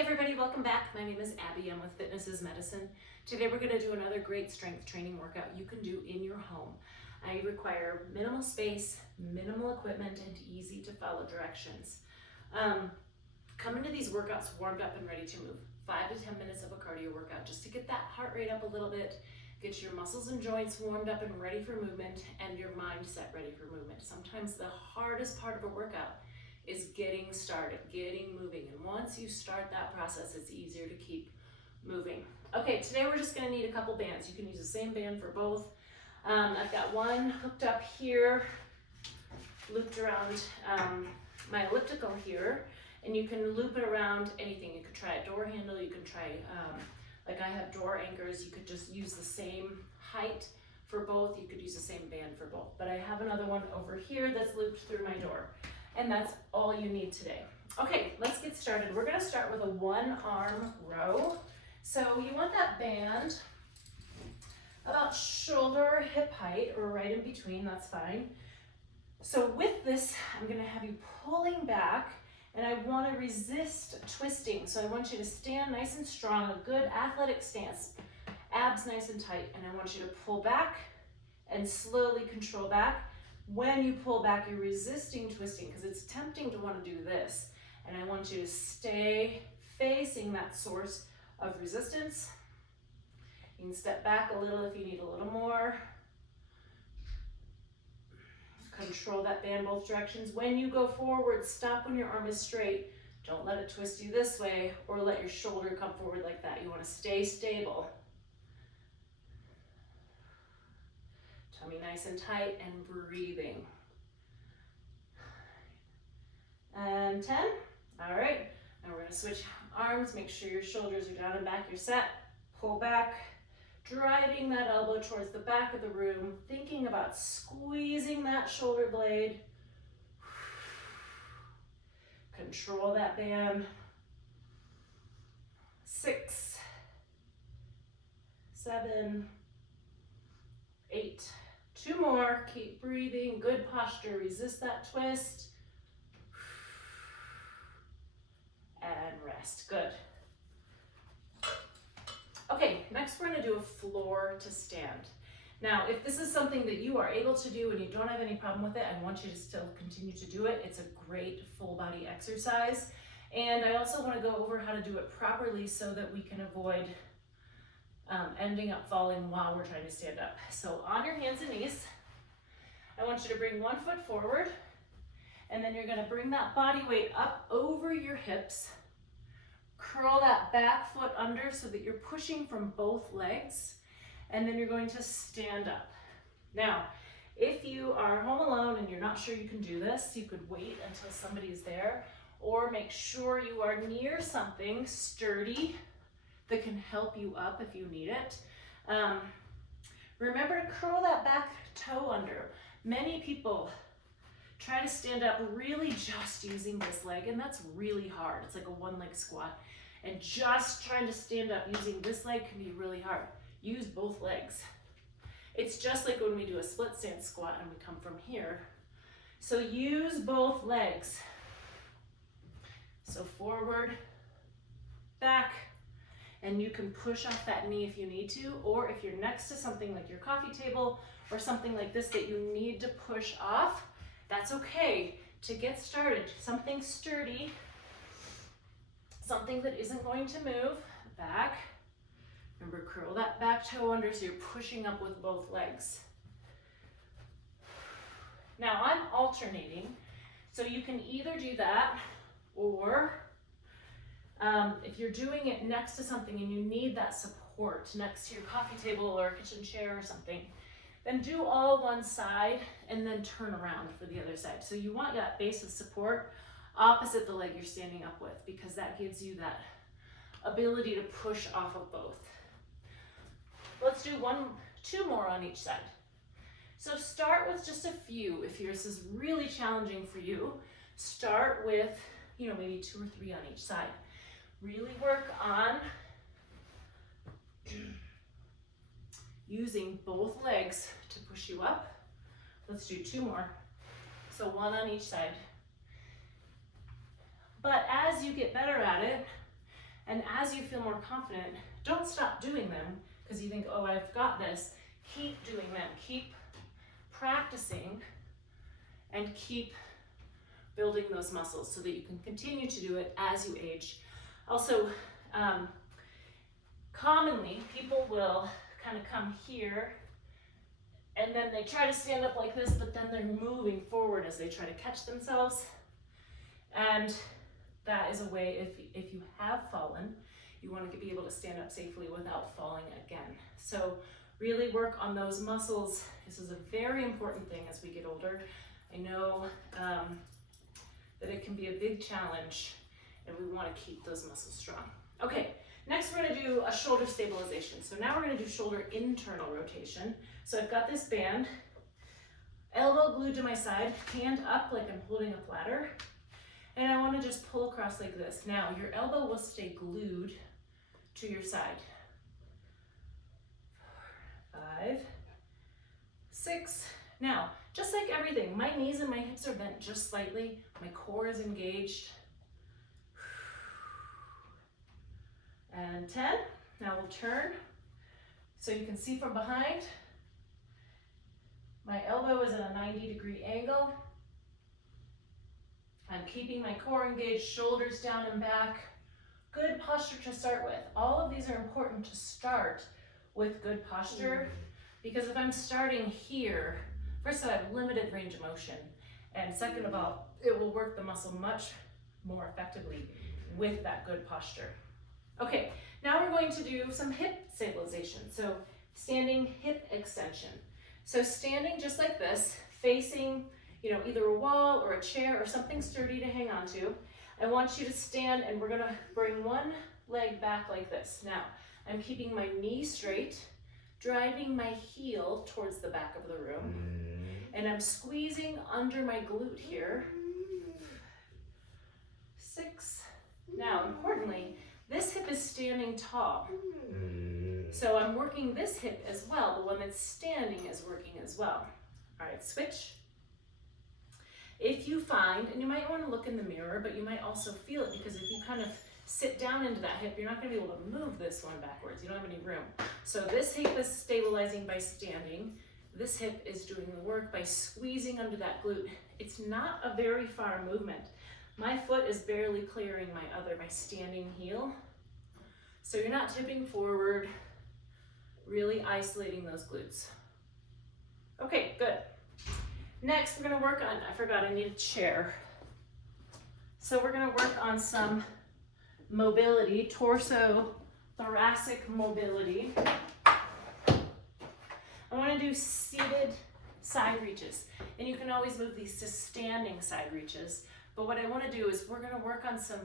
everybody, welcome back. My name is Abby. I'm with Fitness is Medicine. Today we're going to do another great strength training workout you can do in your home. I require minimal space, minimal equipment, and easy to follow directions. Come into these workouts warmed up and ready to move. 5 to 10 minutes of a cardio workout just to get that heart rate up a little bit, get your muscles and joints warmed up and ready for movement, and your mindset ready for movement. Sometimes the hardest part of a workout is getting started, getting moving. And once you start that process, it's easier to keep moving. Okay, today we're just gonna need a couple bands. You can use the same band for both. I've got one hooked up here, looped around my elliptical here, and you can loop it around anything. You could try a door handle, you can try, like I have door anchors, you could just use the same height for both. You could use the same band for both. But I have another one over here that's looped through my door. And that's all you need today. Okay, let's get started. We're gonna start with a one arm row. So you want that band about shoulder, hip height, or right in between, that's fine. So with this, I'm gonna have you pulling back, and I wanna resist twisting. So I want you to stand nice and strong, a good athletic stance, abs nice and tight, and I want you to pull back and slowly control back. When you pull back, you're resisting twisting because it's tempting to want to do this. And I want you to stay facing that source of resistance. You can step back a little if you need a little more. Control that band both directions. When you go forward, stop when your arm is straight. Don't let it twist you this way or let your shoulder come forward like that. You want to stay stable. Tummy nice and tight and breathing. And 10. All right. Now we're going to switch arms. Make sure your shoulders are down and back. You're set. Pull back, driving that elbow towards the back of the room, thinking about squeezing that shoulder blade. Control that band. 6, 7, 8. 2 more, keep breathing, good posture, resist that twist. And rest, good. Okay, next we're gonna do a floor to stand. Now, if this is something that you are able to do and you don't have any problem with it, I want you to still continue to do it. It's a great full body exercise. And I also wanna go over how to do it properly so that we can avoid ending up falling while we're trying to stand up. So on your hands and knees, I want you to bring one foot forward, and then you're gonna bring that body weight up over your hips, curl that back foot under so that you're pushing from both legs, and then you're going to stand up. Now, if you are home alone and you're not sure you can do this, you could wait until somebody's there, or make sure you are near something sturdy that can help you up if you need it. Remember to curl that back toe under. Many people try to stand up really just using this leg, and that's really hard. It's like a one leg squat. And just trying to stand up using this leg can be really hard. Use both legs. It's just like when we do a split stance squat and we come from here. So use both legs. So forward, back, and you can push off that knee if you need to, or if you're next to something like your coffee table or something like this that you need to push off, that's okay. To get started, something sturdy, something that isn't going to move, back. Remember, curl that back toe under so you're pushing up with both legs. Now I'm alternating, so you can either do that, or if you're doing it next to something and you need that support next to your coffee table or a kitchen chair or something, then do all one side and then turn around for the other side. So you want that base of support opposite the leg you're standing up with, because that gives you that ability to push off of both. Let's do 2 more on each side. So start with just a few. If this is really challenging for you, start with, maybe 2 or 3 on each side. Really work on using both legs to push you up. Let's do 2 more. So 1 on each side. But as you get better at it, And as you feel more confident, don't stop doing them because you think, oh, I've got this. Keep doing them. Keep practicing and keep building those muscles so that you can continue to do it as you age. Also, commonly people will kind of come here and then they try to stand up like this, but then they're moving forward as they try to catch themselves. And that is a way, if you have fallen, you want to be able to stand up safely without falling again. So really work on those muscles. This is a very important thing as we get older. I know that it can be a big challenge, and we want to keep those muscles strong. Okay, next we're going to do a shoulder stabilization. So now we're going to do shoulder internal rotation. So I've got this band, elbow glued to my side, hand up like I'm holding a platter, and I want to just pull across like this. Now your elbow will stay glued to your side. 4, 5, 6. Now, just like everything, my knees and my hips are bent just slightly. My core is engaged. And 10. Now we'll turn. So you can see from behind, my elbow is at a 90-degree angle. I'm keeping my core engaged, shoulders down and back. Good posture to start with. All of these are important to start with good posture, because if I'm starting here, first of all, I have limited range of motion, and second of all, it will work the muscle much more effectively with that good posture. Okay, now we're going to do some hip stabilization. So standing hip extension. So standing just like this, facing, either a wall or a chair or something sturdy to hang on to. I want you to stand, and we're gonna bring one leg back like this. Now, I'm keeping my knee straight, driving my heel towards the back of the room, and I'm squeezing under my glute here. 6. Now, importantly, this hip is standing tall. So I'm working this hip as well. The one that's standing is working as well. All right, switch. If you find, and you might want to look in the mirror, but you might also feel it, because if you kind of sit down into that hip, you're not going to be able to move this one backwards. You don't have any room. So this hip is stabilizing by standing. This hip is doing the work by squeezing under that glute. It's not a very far movement. My foot is barely clearing my standing heel. So you're not tipping forward, really isolating those glutes. Okay, good. Next, we're gonna work on, I forgot I need a chair. So we're gonna work on some mobility, torso, thoracic mobility. I wanna do seated side reaches. And you can always move these to standing side reaches. But what I wanna do is we're gonna work on some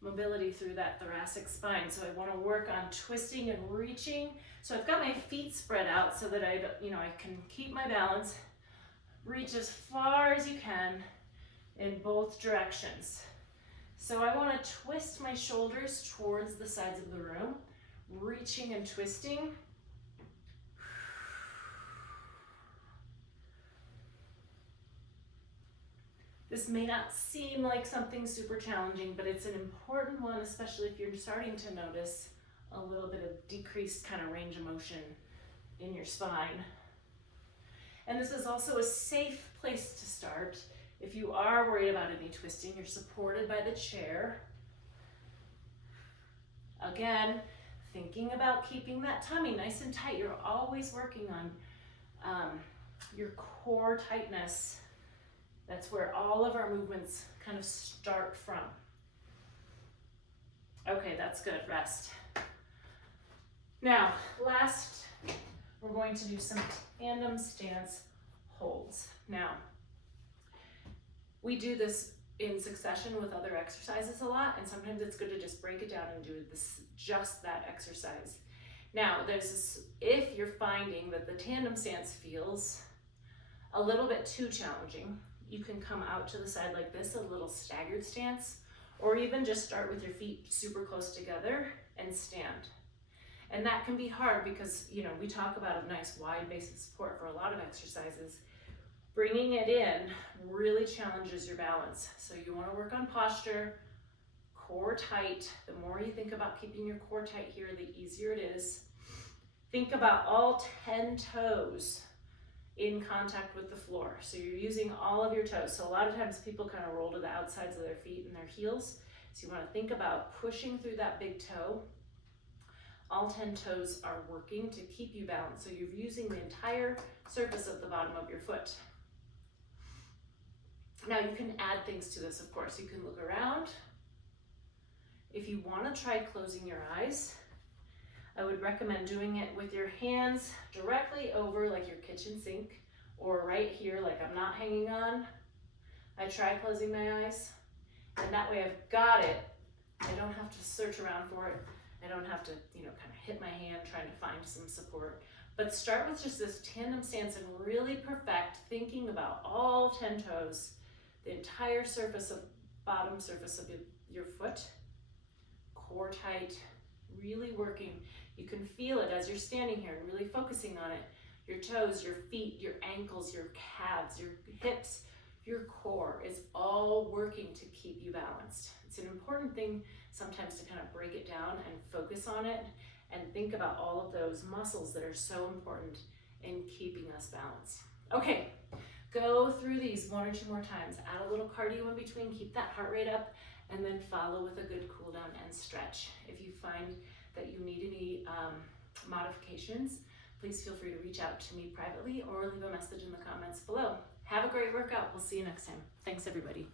mobility through that thoracic spine. So I wanna work on twisting and reaching. So I've got my feet spread out so that I can keep my balance. Reach as far as you can in both directions. So I want to twist my shoulders towards the sides of the room, reaching and twisting. This may not seem like something super challenging, but it's an important one, especially if you're starting to notice a little bit of decreased kind of range of motion in your spine. And this is also a safe place to start. If you are worried about any twisting, you're supported by the chair. Again, thinking about keeping that tummy nice and tight. You're always working on your core tightness. That's where all of our movements kind of start from. Okay, that's good, rest. Now, last, we're going to do some tandem stance holds. Now, we do this in succession with other exercises a lot, and sometimes it's good to just break it down and do just that exercise. Now, if you're finding that the tandem stance feels a little bit too challenging, you can come out to the side like this, a little staggered stance, or even just start with your feet super close together and stand. And that can be hard because, we talk about a nice wide base of support for a lot of exercises. Bringing it in really challenges your balance. So you want to work on posture, core tight. The more you think about keeping your core tight here, the easier it is. Think about all 10 toes in contact with the floor. So you're using all of your toes. So a lot of times people kind of roll to the outsides of their feet and their heels. So you want to think about pushing through that big toe. All 10 toes are working to keep you balanced. So you're using the entire surface of the bottom of your foot. Now you can add things to this, of course. You can look around. If you want to try closing your eyes, I would recommend doing it with your hands directly over like your kitchen sink, or right here like I'm not hanging on. I try closing my eyes, and that way I've got it. I don't have to search around for it. I don't have to, kind of hit my hand trying to find some support. But start with just this tandem stance and really perfect thinking about all 10 toes, the entire bottom surface of your foot, core tight, really working. You can feel it as you're standing here and really focusing on it. Your toes, your feet, your ankles, your calves, your hips, your core is all working to keep you balanced. It's an important thing sometimes to kind of break it down and focus on it and think about all of those muscles that are so important in keeping us balanced. Okay, go through these 1 or 2 more times. Add a little cardio in between, keep that heart rate up, and then follow with a good cool down and stretch. If you find that you need any modifications, please feel free to reach out to me privately or leave a message in the comments below. Have a great workout. We'll see you next time. Thanks, everybody.